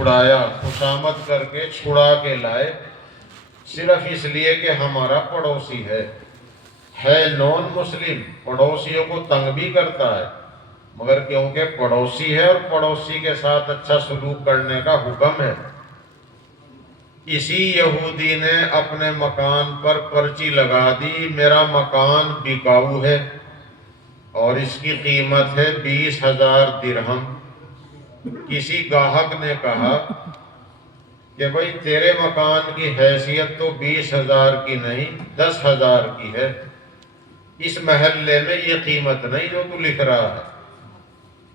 چھڑایا، خوشامد کر کے چھڑا کے لائے، صرف اس لیے کہ ہمارا پڑوسی ہے نون مسلم، پڑوسیوں کو تنگ بھی کرتا ہے، مگر کیونکہ پڑوسی ہے اور پڑوسی کے ساتھ اچھا سلوک کرنے کا حکم ہے، اسی یہودی نے اپنے مکان پر پرچی لگا دی، میرا مکان بکاؤ ہے اور اس کی قیمت ہے 20,000 درہم۔ کسی گاہک نے کہا کہ بھئی تیرے مکان کی حیثیت تو 20,000 کی نہیں 10,000 کی ہے، اس محلے میں یہ قیمت نہیں جو تو لکھ رہا ہے۔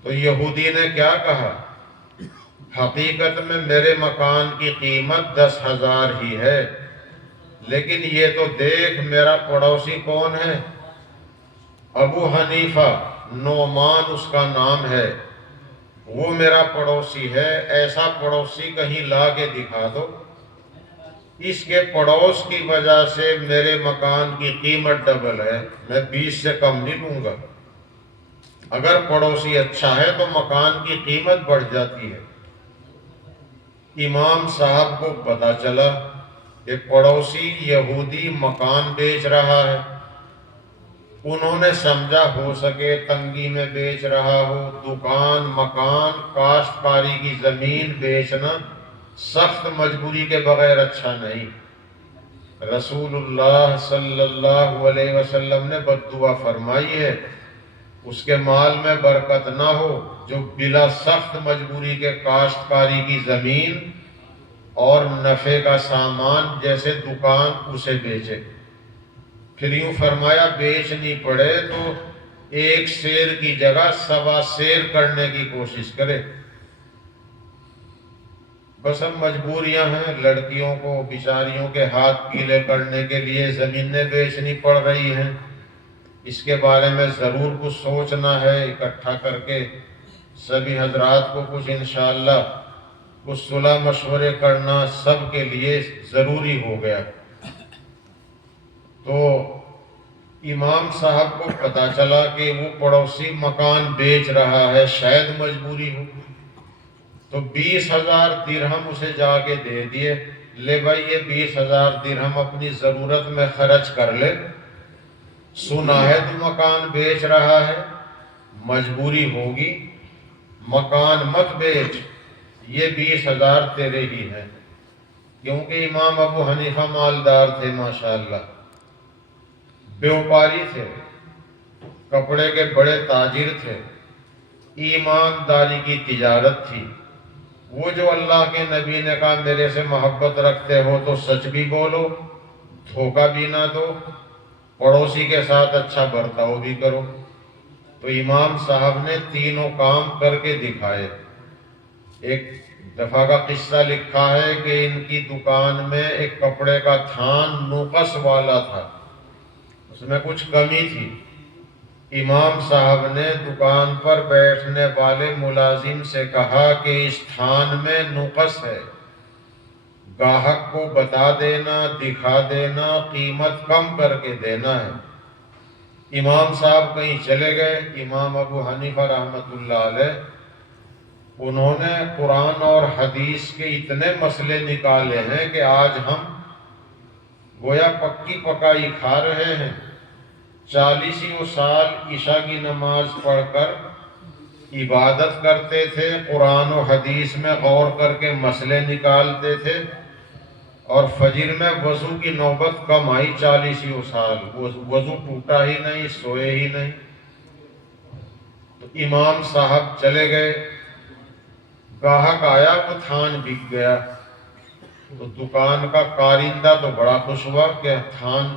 تو یہودی نے کیا کہا، حقیقت میں میرے مکان کی قیمت 10,000 ہی ہے، لیکن یہ تو دیکھ میرا پڑوسی کون ہے، ابو حنیفہ، نعمان اس کا نام ہے، وہ میرا پڑوسی ہے، ایسا پڑوسی کہیں لا کے دکھا دو، اس کے پڑوس کی وجہ سے میرے مکان کی قیمت ڈبل ہے، میں 20 سے کم نہیں لوں گا۔ اگر پڑوسی اچھا ہے تو مکان کی قیمت بڑھ جاتی ہے۔ امام صاحب کو پتہ چلا کہ پڑوسی یہودی مکان بیچ رہا ہے، انہوں نے سمجھا ہو سکے تنگی میں بیچ رہا ہو، دکان، مکان، کاشتکاری کی زمین بیچنا سخت مجبوری کے بغیر اچھا نہیں۔ رسول اللہ صلی اللہ علیہ وسلم نے بد دعا فرمائی ہے، اس کے مال میں برکت نہ ہو جو بلا سخت مجبوری کے کاشتکاری کی زمین اور نفع کا سامان جیسے دکان اسے بیچے۔ پھر یوں فرمایا بیچنی پڑے تو 1 سیر کی جگہ 1.25 سیر کرنے کی کوشش کرے۔ بس اب مجبوریاں ہیں، لڑکیوں کو بیچاریوں کے ہاتھ پیلے کرنے کے لیے زمینیں بیچنی پڑ رہی ہیں، اس کے بارے میں ضرور کچھ سوچنا ہے، اکٹھا کر کے سبھی حضرات کو کچھ انشاءاللہ کچھ صلح مشورے کرنا سب کے لیے ضروری ہو گیا۔ تو امام صاحب کو پتہ چلا کہ وہ پڑوسی مکان بیچ رہا ہے، شاید مجبوری ہو، تو 20,000 درہم اسے جا کے دے دیے، لے بھائی یہ 20,000 درہم اپنی ضرورت میں خرچ کر لے، سنا ہے تو مکان بیچ رہا ہے، مجبوری ہوگی، مکان مت بیچ، یہ 20,000 تیرے ہی ہیں۔ کیونکہ امام ابو حنیفہ مالدار تھے ماشاءاللہ، بیوپاری تھے، کپڑے کے بڑے تاجر تھے، ایمانداری کی تجارت تھی۔ وہ جو اللہ کے نبی نے کہا میرے سے محبت رکھتے ہو تو سچ بھی بولو، دھوکہ بھی نہ دو، پڑوسی کے ساتھ اچھا برتاؤ بھی کرو۔ تو امام صاحب نے تینوں کام کر کے دکھائے۔ ایک دفعہ کا قصہ لکھا ہے کہ ان کی دکان میں ایک کپڑے کا تھان نقص والا تھا، اس میں کچھ کمی تھی۔ امام صاحب نے دکان پر بیٹھنے والے ملازم سے کہا کہ اس تھان میں نقص ہے، گاہک کو بتا دینا، دکھا دینا، قیمت کم کر کے دینا ہے۔ امام صاحب کہیں چلے گئے، امام ابو حنیفہ رحمۃ اللہ علیہ، انہوں نے قرآن اور حدیث کے اتنے مسئلے نکالے ہیں کہ آج ہم گویا پکی پکائی کھا رہے ہیں۔ 40 سال عشاء کی نماز پڑھ کر عبادت کرتے تھے، قرآن و حدیث میں غور کر کے مسئلے نکالتے تھے، اور فجر میں وضو کی نوبت کم آئی 40 سال، وضو ٹوٹا ہی نہیں، سوئے ہی نہیں۔ تو امام صاحب چلے گئے، گاہک آیا، وہ تھان بک گیا، تو دکان کا کارندہ تو بڑا خوش ہوا کہ تھان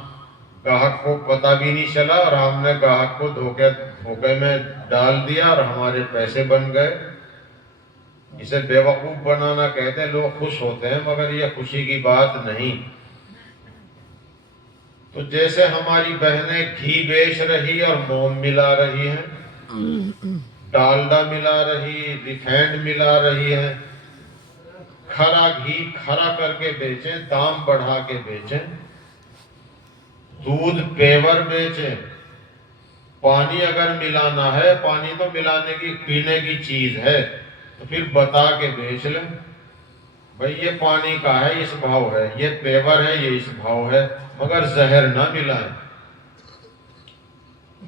گاہک کو پتہ بھی نہیں چلا اور ہم نے گاہک کو دھوکے میں ڈال دیا اور ہمارے پیسے بن گئے۔ اسے بیوقوف بنانا کہتے ہیں، لوگ خوش ہوتے ہیں مگر یہ خوشی کی بات نہیں۔ تو جیسے ہماری بہنیں گھی بیچ رہی اور موم ملا رہی ہیں، ڈالڈا ملا رہی، ریفائنڈ ملا رہی ہیں، کھرا گھی کھرا کر کے بیچیں، دام بڑھا کے بیچیں، دودھ پیور بیچیں، پانی اگر ملانا ہے، پانی تو ملانے کی پینے کی چیز ہے تو پھر بتا کے بیچ لیں۔ بھئی یہ پانی کا ہے اس بھاؤ ہے، یہ پیور ہے یہ اس بھاؤ ہے، مگر زہر نہ ملائیں۔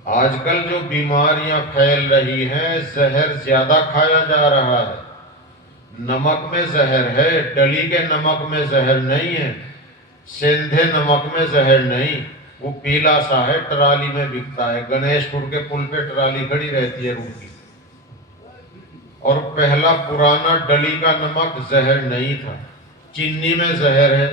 آج کل جو بیماریاں پھیل رہی ہیں، زہر زیادہ کھایا جا رہا ہے۔ نمک میں زہر ہے، ڈلی کے نمک میں زہر نہیں ہے، سندھے نمک میں زہر نہیں، وہ پیلا سا ہے، ٹرالی میں بکتا ہے، گنیش پور کے پل پہ ٹرالی کھڑی رہتی ہے روٹی۔ اور پہلا پرانا ڈلی کا نمک زہر نہیں تھا، چینی میں زہر ہے،